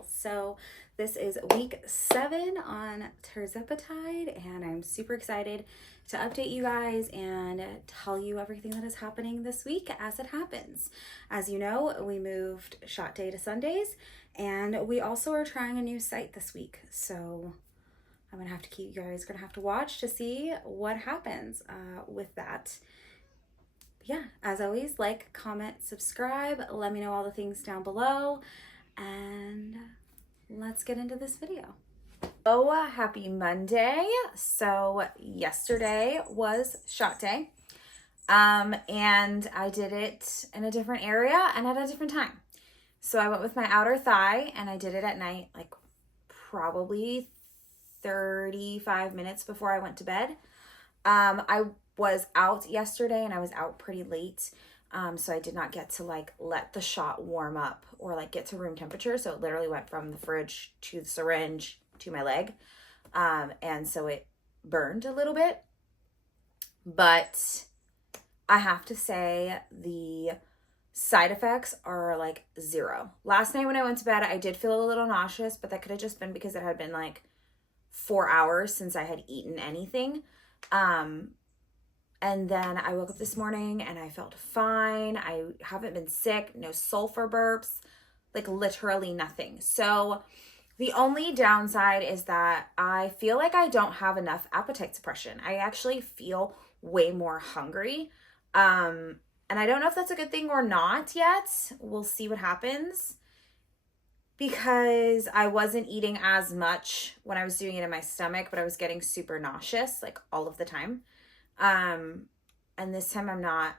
y'all. So this is week 7 on Tirzepatide, and I'm super excited to update you guys and tell you everything that is happening this week as it happens. As you know, we moved shot day to Sundays, and we also are trying a new site this week. So I'm gonna have to keep you guys gonna have to watch to see what happens with that. Yeah, as always, like, comment, subscribe, let me know all the things down below, and let's get into this video. Oh, happy Monday. So yesterday was shot day, and I did it in a different area and at a different time. So I went with my outer thigh, and I did it at night, like probably 35 minutes before I went to bed. I was out yesterday, and I was out pretty late. So I did not get to like let the shot warm up or like get to room temperature. So it literally went from the fridge to the syringe to my leg. And so it burned a little bit, but I have to say the side effects are like zero. Last night when I went to bed, I did feel a little nauseous, but that could have just been because it had been like 4 hours since I had eaten anything. And then I woke up this morning and I felt fine. I haven't been sick, no sulfur burps, like literally nothing. So the only downside is that I feel like I don't have enough appetite suppression. I actually feel way more hungry. And I don't know if that's a good thing or not yet. We'll see what happens, because I wasn't eating as much when I was doing it in my stomach, but I was getting super nauseous like all of the time. And this time I'm not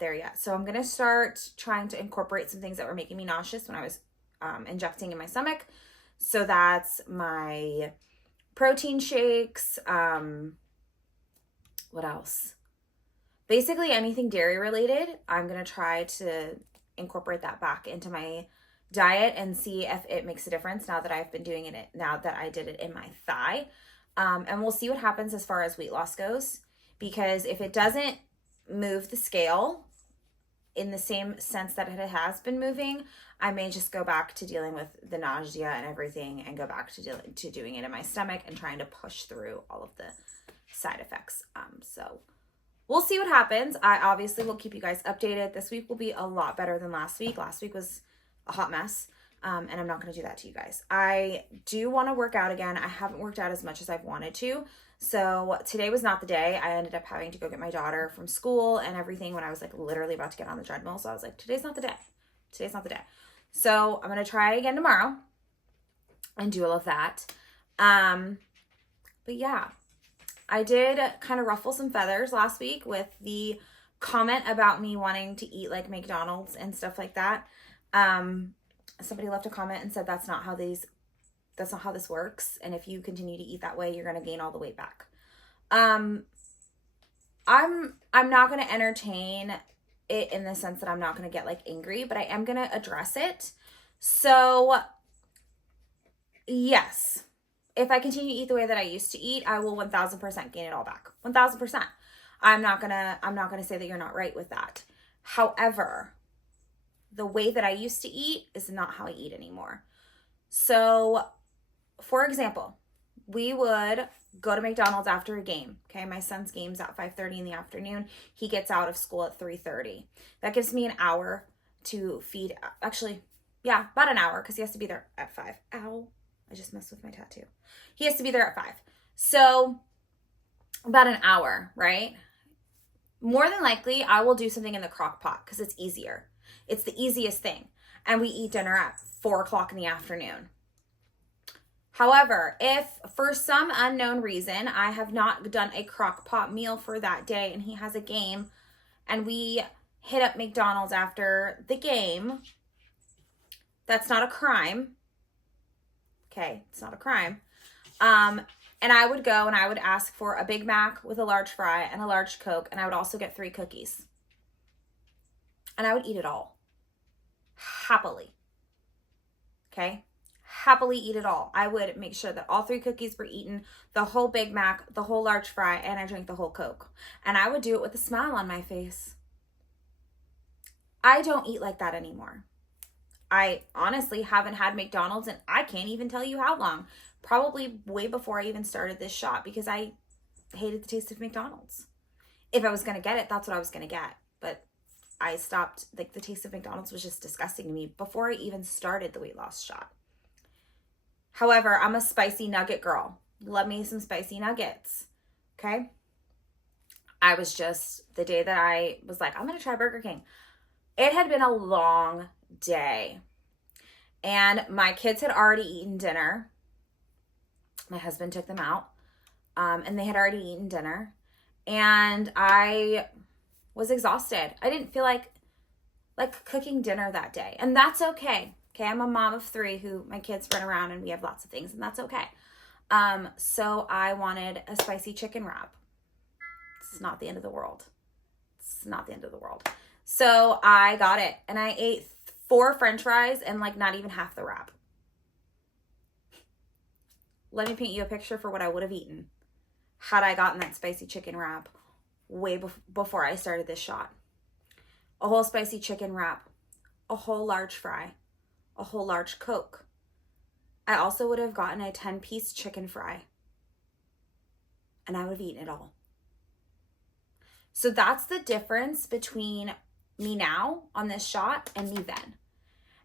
there yet. So I'm going to start trying to incorporate some things that were making me nauseous when I was injecting in my stomach. So that's my protein shakes. What else? Basically anything dairy related. I'm going to try to incorporate that back into my diet and see if it makes a difference now that I've been doing it, now that I did it in my thigh. And we'll see what happens as far as weight loss goes. Because if it doesn't move the scale in the same sense that it has been moving, I may just go back to dealing with the nausea and everything and go back to doing it in my stomach and trying to push through all of the side effects. So we'll see what happens. I obviously will keep you guys updated. This week will be a lot better than last week. Last week was a hot mess. And I'm not going to do that to you guys. I do want to work out again. I haven't worked out as much as I've wanted to. So today was not the day. I ended up having to go get my daughter from school and everything when I was like literally about to get on the treadmill. So I was like, today's not the day. Today's not the day. So I'm going to try again tomorrow and do all of that. But yeah, I did kind of ruffle some feathers last week with the comment about me wanting to eat like McDonald's and stuff like that. Somebody left a comment and said that's not how this works, and if you continue to eat that way, you're going to gain all the weight back. I'm not going to entertain it in the sense that I'm not going to get like angry, but I am going to address it. So yes, if I continue to eat the way that I used to eat, I will 1000% gain it all back. 1000%. I'm not going to say that you're not right with that. However, the way that I used to eat is not how I eat anymore. So, for example, we would go to McDonald's after a game. Okay, my son's game's at 5:30 in the afternoon. He gets out of school at 3:30. That gives me an hour to feed. Actually, yeah, about an hour, because he has to be there at 5. Ow, I just messed with my tattoo. He has to be there at 5. So, about an hour, right? More than likely, I will do something in the crock pot because it's easier. It's the easiest thing. And we eat dinner at 4 o'clock in the afternoon. However, if for some unknown reason I have not done a crock pot meal for that day and he has a game and we hit up McDonald's after the game, that's not a crime. Okay, it's not a crime. And I would go and I would ask for a Big Mac with a large fry and a large Coke, and I would also get 3 cookies. And I would eat it all. Happily. Okay? Happily eat it all. I would make sure that all 3 cookies were eaten, the whole Big Mac, the whole large fry, and I drank the whole Coke. And I would do it with a smile on my face. I don't eat like that anymore. I honestly haven't had McDonald's, and I can't even tell you how long. Probably way before I even started this shot, because I hated the taste of McDonald's. If I was going to get it, that's what I was going to get. But I stopped. Like, the taste of McDonald's was just disgusting to me before I even started the weight loss shot. However, I'm a spicy nugget girl. Love me some spicy nuggets. Okay? I was just, the day that I was like, I'm going to try Burger King. It had been a long day. And my kids had already eaten dinner. My husband took them out. And they had already eaten dinner. And I was exhausted. I didn't feel like cooking dinner that day. And that's okay. Okay, I'm a mom of 3 who my kids run around and we have lots of things, and that's okay. So I wanted a spicy chicken wrap. It's not the end of the world. It's not the end of the world. So I got it, and I ate 4 French fries and like not even half the wrap. Let me paint you a picture for what I would have eaten had I gotten that spicy chicken wrap way before I started this shot. A whole spicy chicken wrap, a whole large fry, a whole large Coke. I also would have gotten a 10-piece chicken fry, and I would have eaten it all. So that's the difference between me now on this shot and me then.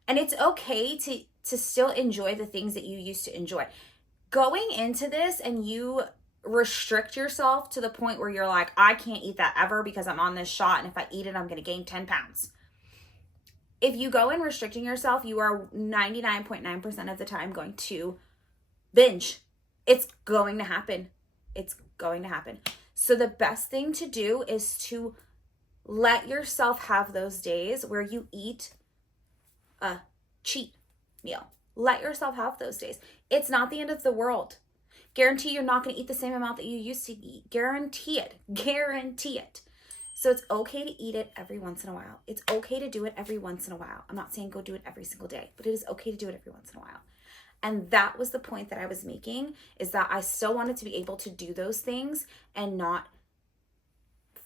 And it's okay to still enjoy the things that you used to enjoy. Going into this and you restrict yourself to the point where you're like, I can't eat that ever because I'm on this shot, and if I eat it, I'm going to gain 10 pounds. If you go in restricting yourself, you are 99.9% of the time going to binge. It's going to happen. It's going to happen. So the best thing to do is to let yourself have those days where you eat a cheat meal. Let yourself have those days. It's not the end of the world. Guarantee you're not going to eat the same amount that you used to eat. Guarantee it. Guarantee it. So it's okay to eat it every once in a while. It's okay to do it every once in a while. I'm not saying go do it every single day, but it is okay to do it every once in a while. And that was the point that I was making, is that I still wanted to be able to do those things and not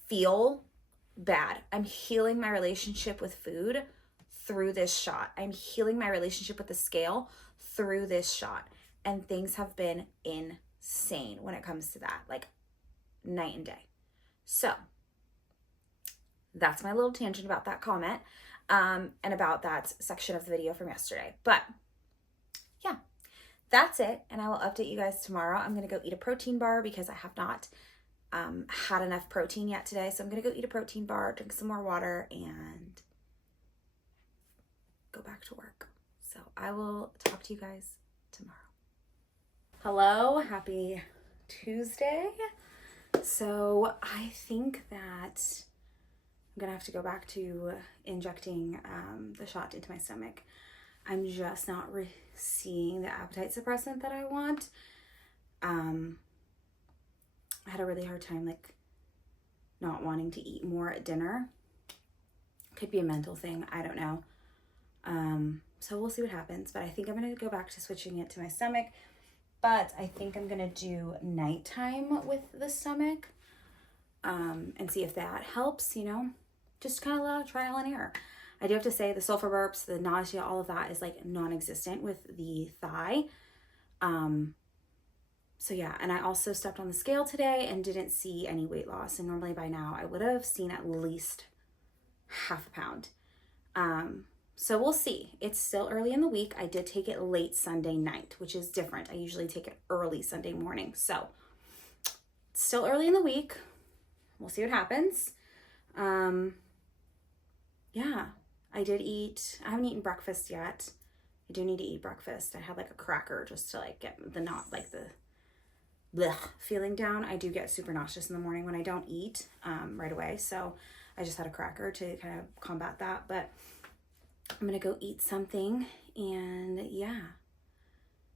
feel bad. I'm healing my relationship with food through this shot. I'm healing my relationship with the scale through this shot. And things have been insane when it comes to that, like night and day. So that's my little tangent about that comment and about that section of the video from yesterday. But yeah, that's it. And I will update you guys tomorrow. I'm going to go eat a protein bar because I have not had enough protein yet today. So I'm going to go eat a protein bar, drink some more water, and go back to work. So I will talk to you guys tomorrow. Hello, happy Tuesday. So I think that I'm going to have to go back to injecting the shot into my stomach. I'm just not seeing the appetite suppressant that I want. I had a really hard time like not wanting to eat more at dinner. Could be a mental thing. I don't know. So we'll see what happens. But I think I'm going to go back to switching it to my stomach. But I think I'm going to do nighttime with the stomach and see if that helps, you know. Just kind of a lot of trial and error. I do have to say the sulfur burps, the nausea, all of that is like non-existent with the thigh. So yeah, and I also stepped on the scale today and didn't see any weight loss. And normally by now I would have seen at least half a pound. So we'll see. It's still early in the week. I did take it late Sunday night, which is different. I usually take it early Sunday morning. So it's still early in the week. We'll see what happens. Yeah, I did eat. I haven't eaten breakfast yet. I do need to eat breakfast. I had like a cracker just to like get the blech feeling down. I do get super nauseous in the morning when I don't eat right away. So I just had a cracker to kind of combat that. But I'm going to go eat something and yeah,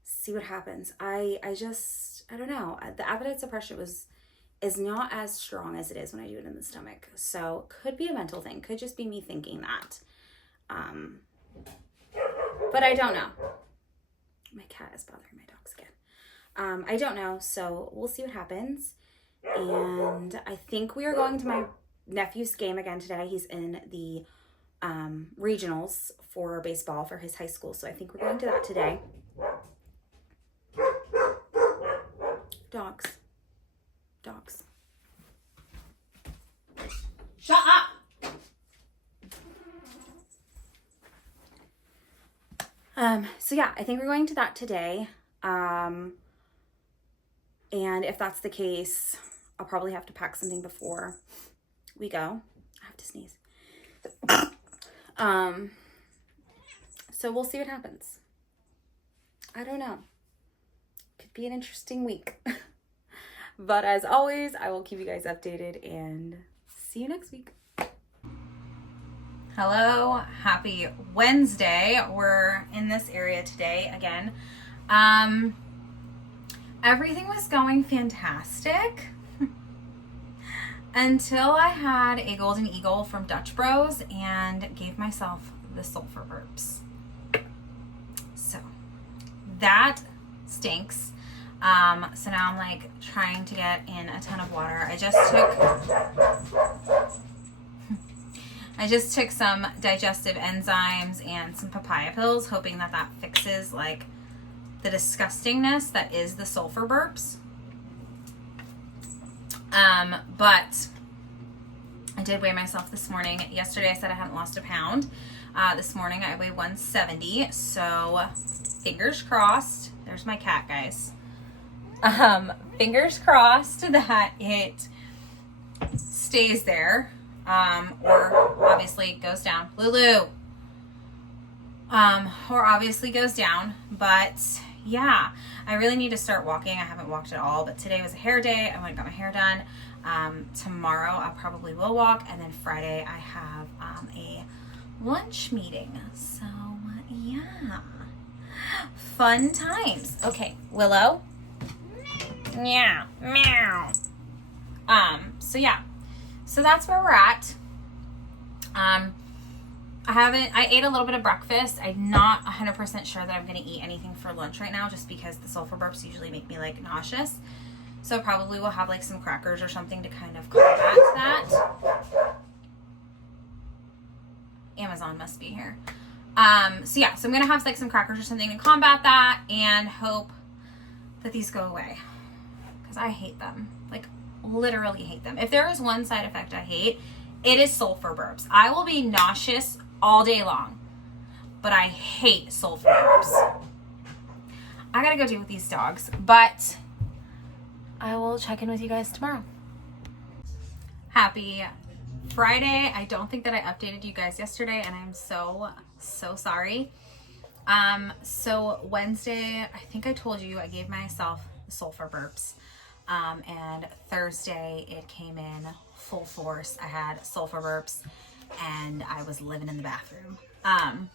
see what happens. I don't know. The appetite suppression is not as strong as it is when I do it in the stomach. So could be a mental thing. Could just be me thinking that. But I don't know. My cat is bothering my dogs again. I don't know. So we'll see what happens. And I think we are going to my nephew's game again today. He's in the regionals for baseball for his high school. So I think we're going to that today. Dogs. Shut up! So yeah, I think we're going to that today. And if that's the case, I'll probably have to pack something before we go. I have to sneeze. So we'll see what happens. I don't know. Could be an interesting week. But as always, I will keep you guys updated and see you next week. Hello, happy Wednesday. We're in this area today again. Everything was going fantastic until I had a golden eagle from Dutch Bros and gave myself the sulfur burps. So that stinks. So now I'm like trying to get in a ton of water. I just took some digestive enzymes and some papaya pills, hoping that that fixes like the disgustingness that is the sulfur burps. But I did weigh myself this morning. Yesterday I said I hadn't lost a pound. This morning I weigh 170. So fingers crossed. There's my cat, guys. Fingers crossed that it stays there. Or obviously goes down. Lulu. Or obviously goes down. But yeah, I really need to start walking. I haven't walked at all, but today was a hair day. I went and got my hair done. Tomorrow I probably will walk, and then Friday I have a lunch meeting. So yeah, fun times. Okay, Willow. Yeah, meow. So yeah, so that's where we're at. I ate a little bit of breakfast. I'm not 100% sure that I'm going to eat anything for lunch right now, just because the sulfur burps usually make me like nauseous. So probably we'll have like some crackers or something to kind of combat that. Amazon must be here. So yeah, so I'm going to have like some crackers or something to combat that and hope that these go away, because I hate them. Like literally hate them. If there is one side effect I hate, it is sulfur burps. I will be nauseous all day long, but I hate sulfur burps. I gotta go deal with these dogs, but I will check in with you guys tomorrow. Happy Friday. I don't think that I updated you guys yesterday, and I'm so sorry. So Wednesday, I think I told you I gave myself the sulfur burps. And Thursday it came in full force. I had sulfur burps and I was living in the bathroom. And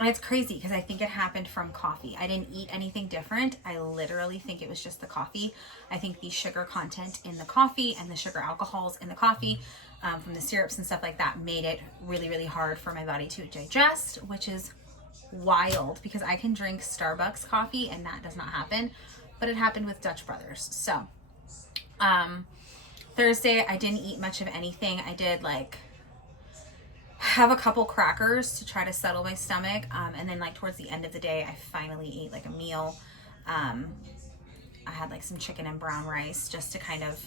it's crazy because I think it happened from coffee. I didn't eat anything different. I literally think it was just the coffee. I think the sugar content in the coffee and the sugar alcohols in the coffee, from the syrups and stuff like that, made it really, really hard for my body to digest, which is wild because I can drink Starbucks coffee and that does not happen. But it happened with Dutch Brothers. So, Thursday, I didn't eat much of anything. I did like have a couple crackers to try to settle my stomach. And then like towards the end of the day, I finally ate like a meal. I had like some chicken and brown rice just to kind of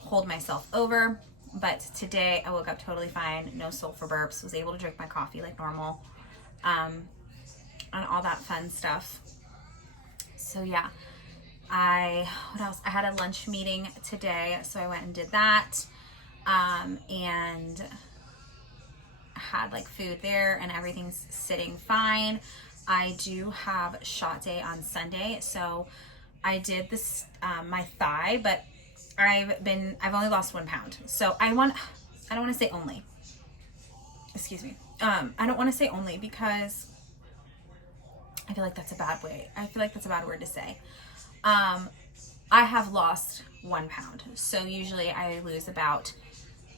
hold myself over. But today I woke up totally fine. No sulfur burps. Was able to drink my coffee like normal. And all that fun stuff. So yeah. What else? I had a lunch meeting today, so I went and did that, and had like food there, and everything's sitting fine. I do have shot day on Sunday, so I did this, my thigh, but I've only lost 1 pound. So I don't want to say only, excuse me. I don't want to say only because I feel like that's a bad word to say. I have lost 1 pound. So usually I lose about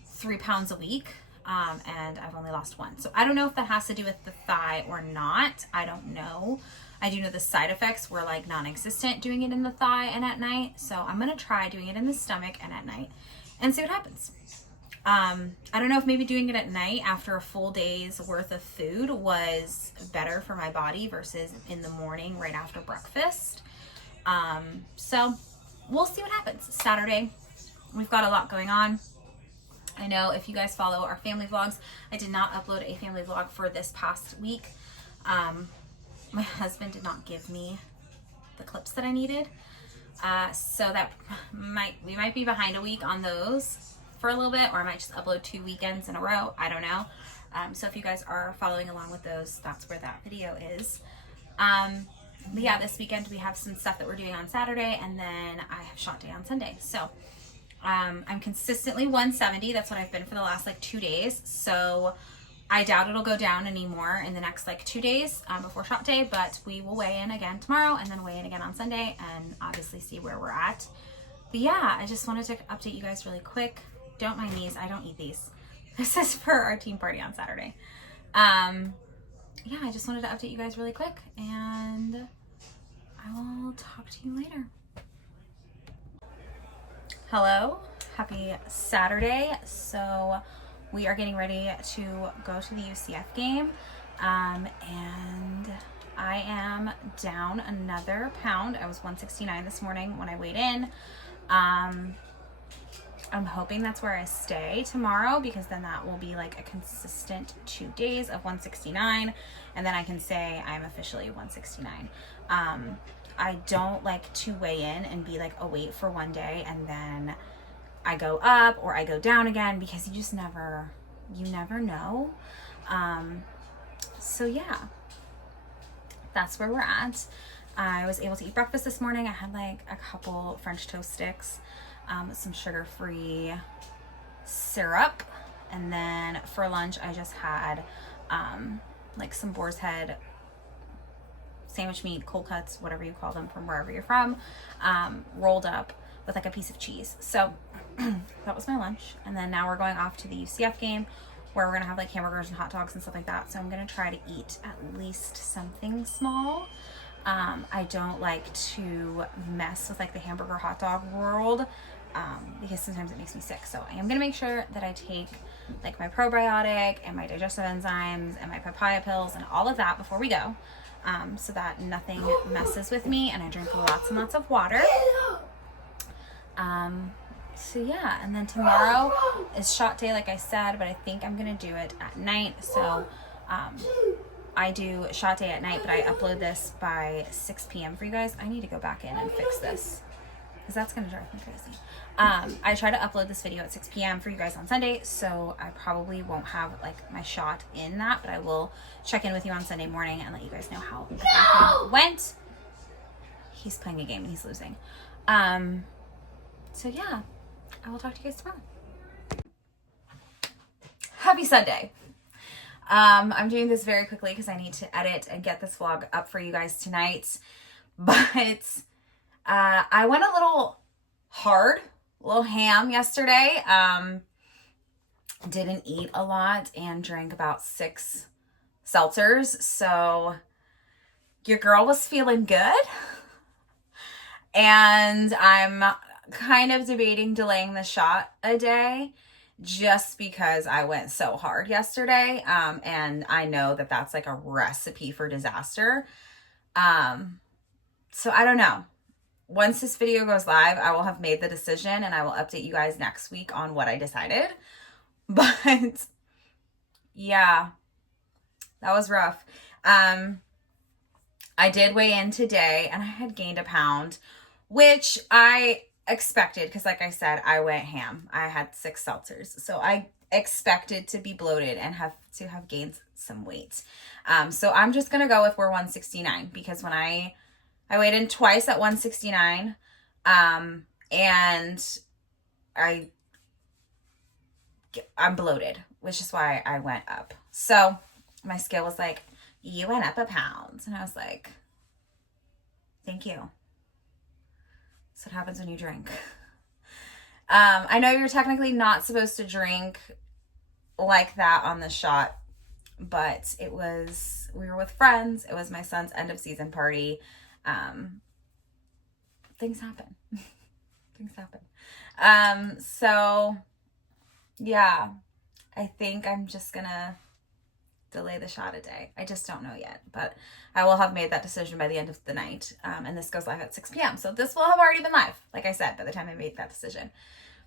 3 pounds a week. And I've only lost 1. So I don't know if that has to do with the thigh or not. I don't know. I do know the side effects were like non-existent doing it in the thigh and at night. So I'm going to try doing it in the stomach and at night and see what happens. I don't know if maybe doing it at night after a full day's worth of food was better for my body versus in the morning right after breakfast. So we'll see what happens. Saturday, we've got a lot going on. I know if you guys follow our family vlogs, I did not upload a family vlog for this past week. My husband did not give me the clips that I needed. So that we might be behind a week on those for a little bit, or I might just upload 2 weekends in a row. I don't know. So if you guys are following along with those, that's where that video is. But yeah, this weekend we have some stuff that we're doing on Saturday, and then I have shot day on Sunday. So I'm consistently 170. That's what I've been for the last like 2 days. So I doubt it'll go down anymore in the next like 2 days before shot day, but we will weigh in again tomorrow and then weigh in again on Sunday and obviously see where we're at. But yeah, I just wanted to update you guys really quick. Don't mind these. I don't eat these. This is for our team party on Saturday. Yeah, I just wanted to update you guys really quick, and I will talk to you later. Hello, happy Saturday. So we are getting ready to go to the UCF game, and I am down another pound. I was 169 this morning when I weighed in. I'm hoping that's where I stay tomorrow, because then that will be like a consistent 2 days of 169, and then I can say I'm officially 169. I don't like to weigh in and be like a weight for 1 day and then I go up or I go down again, because you never know. So yeah, that's where we're at. I was able to eat breakfast this morning. I had like a couple French toast sticks, with some sugar-free syrup, and then for lunch I just had like some boar's head sandwich meat, cold cuts, whatever you call them from wherever you're from, rolled up with like a piece of cheese. So that was my lunch. And then now we're going off to the UCF game, where we're gonna have like hamburgers and hot dogs and stuff like that. So I'm gonna try to eat at least something small. I don't like to mess with like the hamburger hot dog world, because sometimes it makes me sick. So I am gonna make sure that I take like my probiotic and my digestive enzymes and my papaya pills and all of that before we go, so that nothing messes with me, and I drink lots and lots of water. So yeah, and then tomorrow is shot day, like I said, but I think I'm gonna do it at night. So I do shot day at night, but I upload this by 6 p.m. for you guys. I need to go back in and fix this, because that's gonna drive me crazy. I try to upload this video at 6 p.m. for you guys on Sunday, so I probably won't have like my shot in that, but I will check in with you on Sunday morning and let you guys know how it went. He's playing a game and he's losing. So yeah, I will talk to you guys tomorrow. Happy Sunday. I'm doing this very quickly because I need to edit and get this vlog up for you guys tonight. But I went a little hard, a little ham yesterday. Didn't eat a lot and drank about 6 seltzers. So your girl was feeling good. And I'm kind of debating delaying the shot a day, just because I went so hard yesterday. And I know that that's like a recipe for disaster. So I don't know. Once this video goes live, I will have made the decision and I will update you guys next week on what I decided. But yeah, that was rough. I did weigh in today and I had gained a pound, which I expected, because like I said, I went ham. I had 6 seltzers, so I expected to be bloated and have gained some weight. So I'm just gonna go with we're 169, because when I weighed in twice at 169, and I'm bloated, which is why I went up. So my scale was like, you went up a pound, and I was like, thank you. That's what happens when you drink. I know you're technically not supposed to drink like that on the shot, but we were with friends. It was my son's end of season party. Things happen. Things happen. So Yeah, I think I'm just gonna delay the shot a day. I just don't know yet, but I will have made that decision by the end of the night. And this goes live at 6 p.m. So this will have already been live, like I said, by the time I made that decision.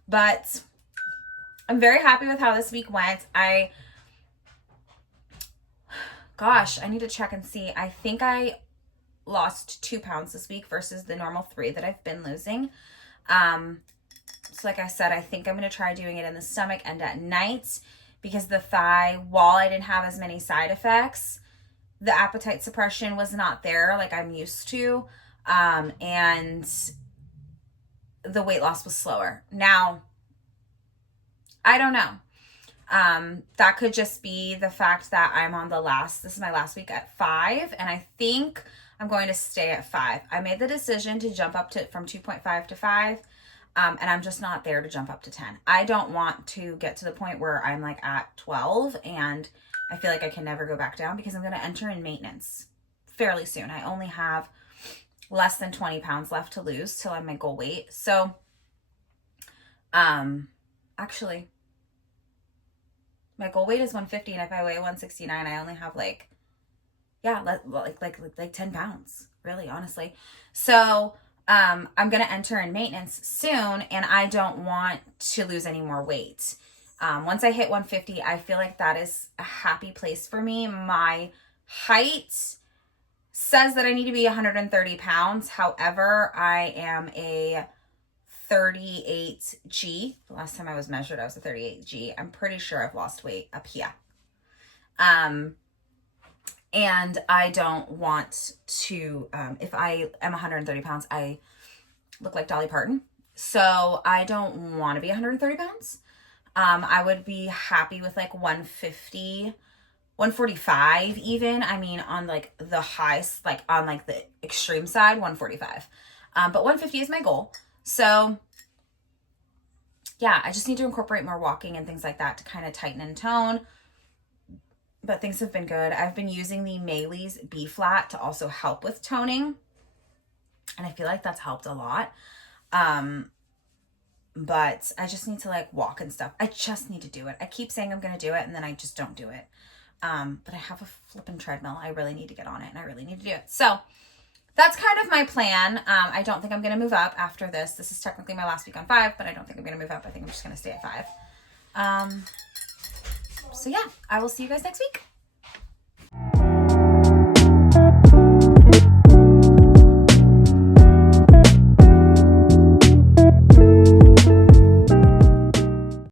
But I'm very happy with how this week went. Gosh, I need to check and see. I think I lost 2 pounds this week versus the normal 3 that I've been losing. So like I said, I think I'm going to try doing it in the stomach and at night, because the thigh, while I didn't have as many side effects, the appetite suppression was not there like I'm used to. And the weight loss was slower. Now, I don't know. That could just be the fact that I'm on this is my last week at 5, and I think I'm going to stay at 5. I made the decision to jump up from 2.5 to 5, and I'm just not there to jump up to 10. I don't want to get to the point where I'm like at 12 and I feel like I can never go back down, because I'm going to enter in maintenance fairly soon. I only have less than 20 pounds left to lose till I'm my goal weight. So, actually, my goal weight is 150, and if I weigh 169, I only have like 10 pounds, really, honestly. So, I'm going to enter in maintenance soon, and I don't want to lose any more weight. Once I hit 150, I feel like that is a happy place for me. My height says that I need to be 130 pounds. However, I am a 38G. The last time I was measured, I was a 38G. I'm pretty sure I've lost weight up here. And I don't want to, if I am 130 pounds, I look like Dolly Parton. So I don't want to be 130 pounds. I would be happy with like 150, 145 even. I mean, on like the highest, like on like the extreme side, 145. But 150 is my goal. So yeah, I just need to incorporate more walking and things like that to kind of tighten and tone. But things have been good. I've been using the Maylee's B flat to also help with toning, and I feel like that's helped a lot. But I just need to like walk and stuff. I just need to do it. I keep saying I'm going to do it, and then I just don't do it. But I have a flipping treadmill. I really need to get on it, and I really need to do it. So that's kind of my plan. I don't think I'm going to move up after this. This is technically my last week on 5, but I don't think I'm going to move up. I think I'm just going to stay at 5. So yeah, I will see you guys next week.